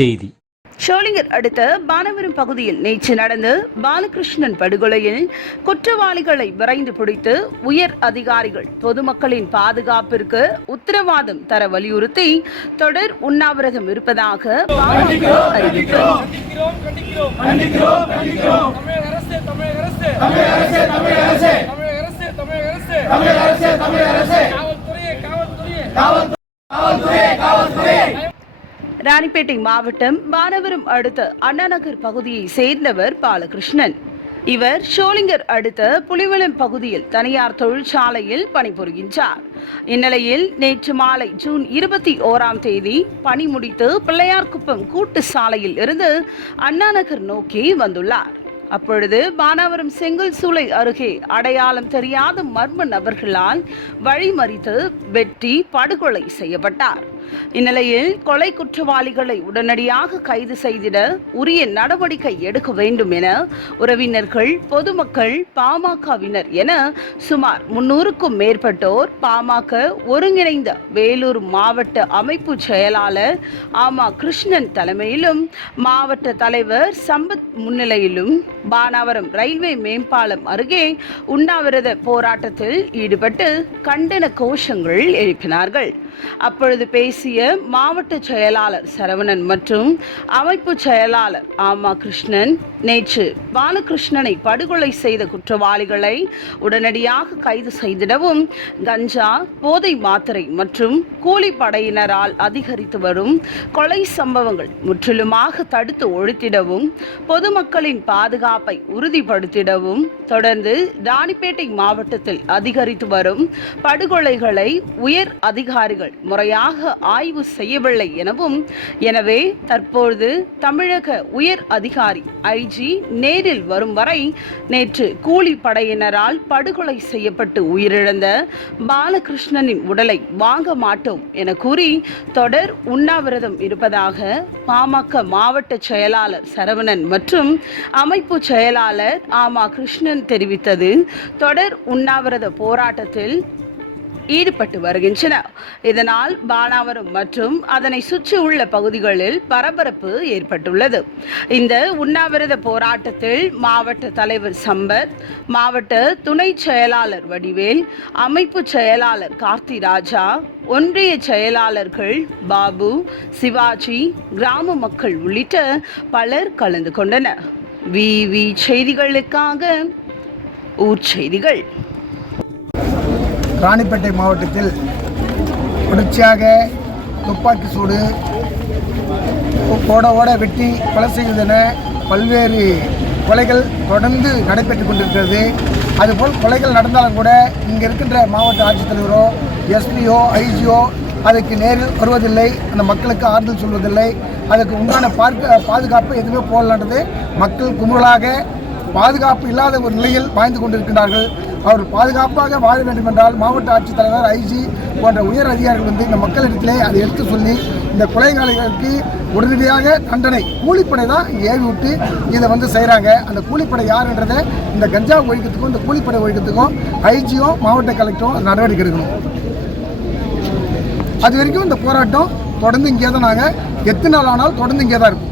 செய்தி. ஷோலிங்கர் அடுத்த பானவரம் பகுதியில் நேற்று நடந்த பாலகிருஷ்ணன் படுகொலையில் குற்றவாளிகளை விரைந்து பிடித்து உயர் அதிகாரிகள் பொதுமக்களின் பாதுகாப்பிற்கு உத்தரவாதம் தர வலியுறுத்தி தொடர் உண்ணாவிரதம் இருப்பதாக பாமக அறிவிப்பு ராணிப்பேட்டை மாவட்டம் பானவரம் அடுத்த அண்ணாநகர் பகுதியை சேர்ந்தவர் பாலகிருஷ்ணன். இவர் ஷோலிங்கர் அடுத்த புலிவலம் பகுதியில் தனியார் தொழிற்சாலையில் பணிபுரிகின்றார். இந்நிலையில் நேற்று மாலை ஜூன் இருபத்தி ஓராம் தேதி பணி முடித்து பிள்ளையார்குப்பம் கூட்டு சாலையில் இருந்து அண்ணாநகர் நோக்கி வந்துள்ளார். அப்பொழுது பானாவரம் செங்கல் சூளை அருகே அடையாளம் தெரியாத மர்ம நபர்களால் வழிமறித்து வெட்டி படுகொலை செய்யப்பட்டார். இந்நிலையில் கொலை குற்றவாளிகளை உடனடியாக கைது செய்திட உரிய நடவடிக்கை எடுக்க வேண்டும் என உறவினர்கள் பொதுமக்கள் பாமகவினர் என சுமார் முன்னூறுக்கும் மேற்பட்டோர் பாமக ஒருங்கிணைந்த வேலூர் மாவட்ட அமைப்பு செயலாளர் ஆமா கிருஷ்ணன் தலைமையிலும் மாவட்ட தலைவர் சம்பத் முன்னிலையிலும் பானாவரம் ரயில்வே மேம்பாலம் அருகே உண்ணாவிரத போராட்டத்தில் ஈடுபட்டு கண்டன கோஷங்கள் எழுப்பினார்கள். அப்பொழுது பேசிய மாவட்ட செயலாளர் சரவணன் மற்றும் அமைப்பு செயலாளர் ஆமா கிருஷ்ணன் நேற்று பாலகிருஷ்ணனை படுகொலை செய்த குற்றவாளிகளை உடனடியாக கைது செய்திடவும் கஞ்சா போதை மாத்திரை மற்றும் கூலிப்படையினரால் அதிகரித்து வரும் கொலை சம்பவங்கள் முற்றிலுமாக தடுத்து ஒழித்திடவும் பொதுமக்களின் பாதுகாப்பை உறுதிப்படுத்திடவும் தொடர்ந்து ராணிப்பேட்டை மாவட்டத்தில் அதிகரித்து வரும் படுகொலைகளை உயர் அதிகாரிகள் முறையாக ஆய்வு செய்யவில்லை எனவும் எனவே தற்போது தமிழக உயர் அதிகாரி ஐஜி நேரில் வரும் வரை நேற்று கூலி படையினரால் படுகொலை செய்யப்பட்டு உயிரிழந்த பாலகிருஷ்ணனின் உடலை வாங்க மாட்டோம் என கூறி தொடர் உண்ணாவிரதம் இருப்பதாக பாமக மாவட்ட செயலாளர் சரவணன் மற்றும் அமைப்பு செயலாளர் ஆமா கிருஷ்ணன் தெரிவித்தது. தொடர் உண்ணாவிரத போராட்டத்தில் ஈடுபட்டு வருகின்றன. இதனால் பானாவரம் மற்றும் அதனை சுற்றியுள்ள பகுதிகளில் பரபரப்பு ஏற்பட்டுள்ளது. இந்த உண்ணாவிரத போராட்டத்தில் மாவட்ட தலைவர் சம்பத் மாவட்ட துணை செயலாளர் வடிவேல் அமைப்பு செயலாளர் கார்த்தி ராஜா ஒன்றிய செயலாளர்கள் பாபு சிவாஜி கிராம மக்கள் உள்ளிட்ட பலர் கலந்து கொண்டனர். விவி செய்திகளுக்காக ஊர் செய்திகள். ராணிப்பேட்டை மாவட்டத்தில் தொடர்ச்சியாக துப்பாக்கி சூடு ஓட ஓட வெட்டி கொலை செய்வதென பல்வேறு கொலைகள் தொடர்ந்து நடைபெற்று கொண்டிருக்கிறது. அதுபோல் கொலைகள் நடந்தாலும் கூட இங்கே இருக்கின்ற மாவட்ட ஆட்சித்தலைவரோ எஸ்பிஓ ஐஜிஓ அதுக்கு நேரில் வருவதில்லை. அந்த மக்களுக்கு ஆறுதல் சொல்வதில்லை. அதுக்கு உண்டான பார்க்க பாதுகாப்பு எதுவுமே போடலான்றது மக்கள் கும்பலாக பாதுகாப்பு இல்லாத ஒரு நிலையில் வாழ்ந்து கொண்டிருக்கிறார்கள் அவர் பாதுகாப்பாக வாழ வேண்டும் என்றால் மாவட்ட ஆட்சித்தலைவர் ஐஜி போன்ற உயர் அதிகாரிகள் வந்து இந்த மக்களிடத்திலே அதை எடுத்து சொல்லி இந்த கொலைகாலிகளுக்கு உடனடியாக தண்டனை கூலிப்படை தான் ஏவி விட்டு இதை வந்து செய்கிறாங்க அந்த கூலிப்படை யாருன்றதை இந்த கஞ்சா ஒழிக்கிறதுக்கும் இந்த கூலிப்படை ஒழிக்கிறதுக்கும் ஐஜியும் மாவட்ட கலெக்டரும் நடவடிக்கை எடுக்கணும். அது வரைக்கும் இந்த போராட்டம் தொடர்ந்து இங்கே தான் நாங்கள் எத்தனை நாள் ஆனாலும் தொடர்ந்து இங்கே தான் இருக்கும்.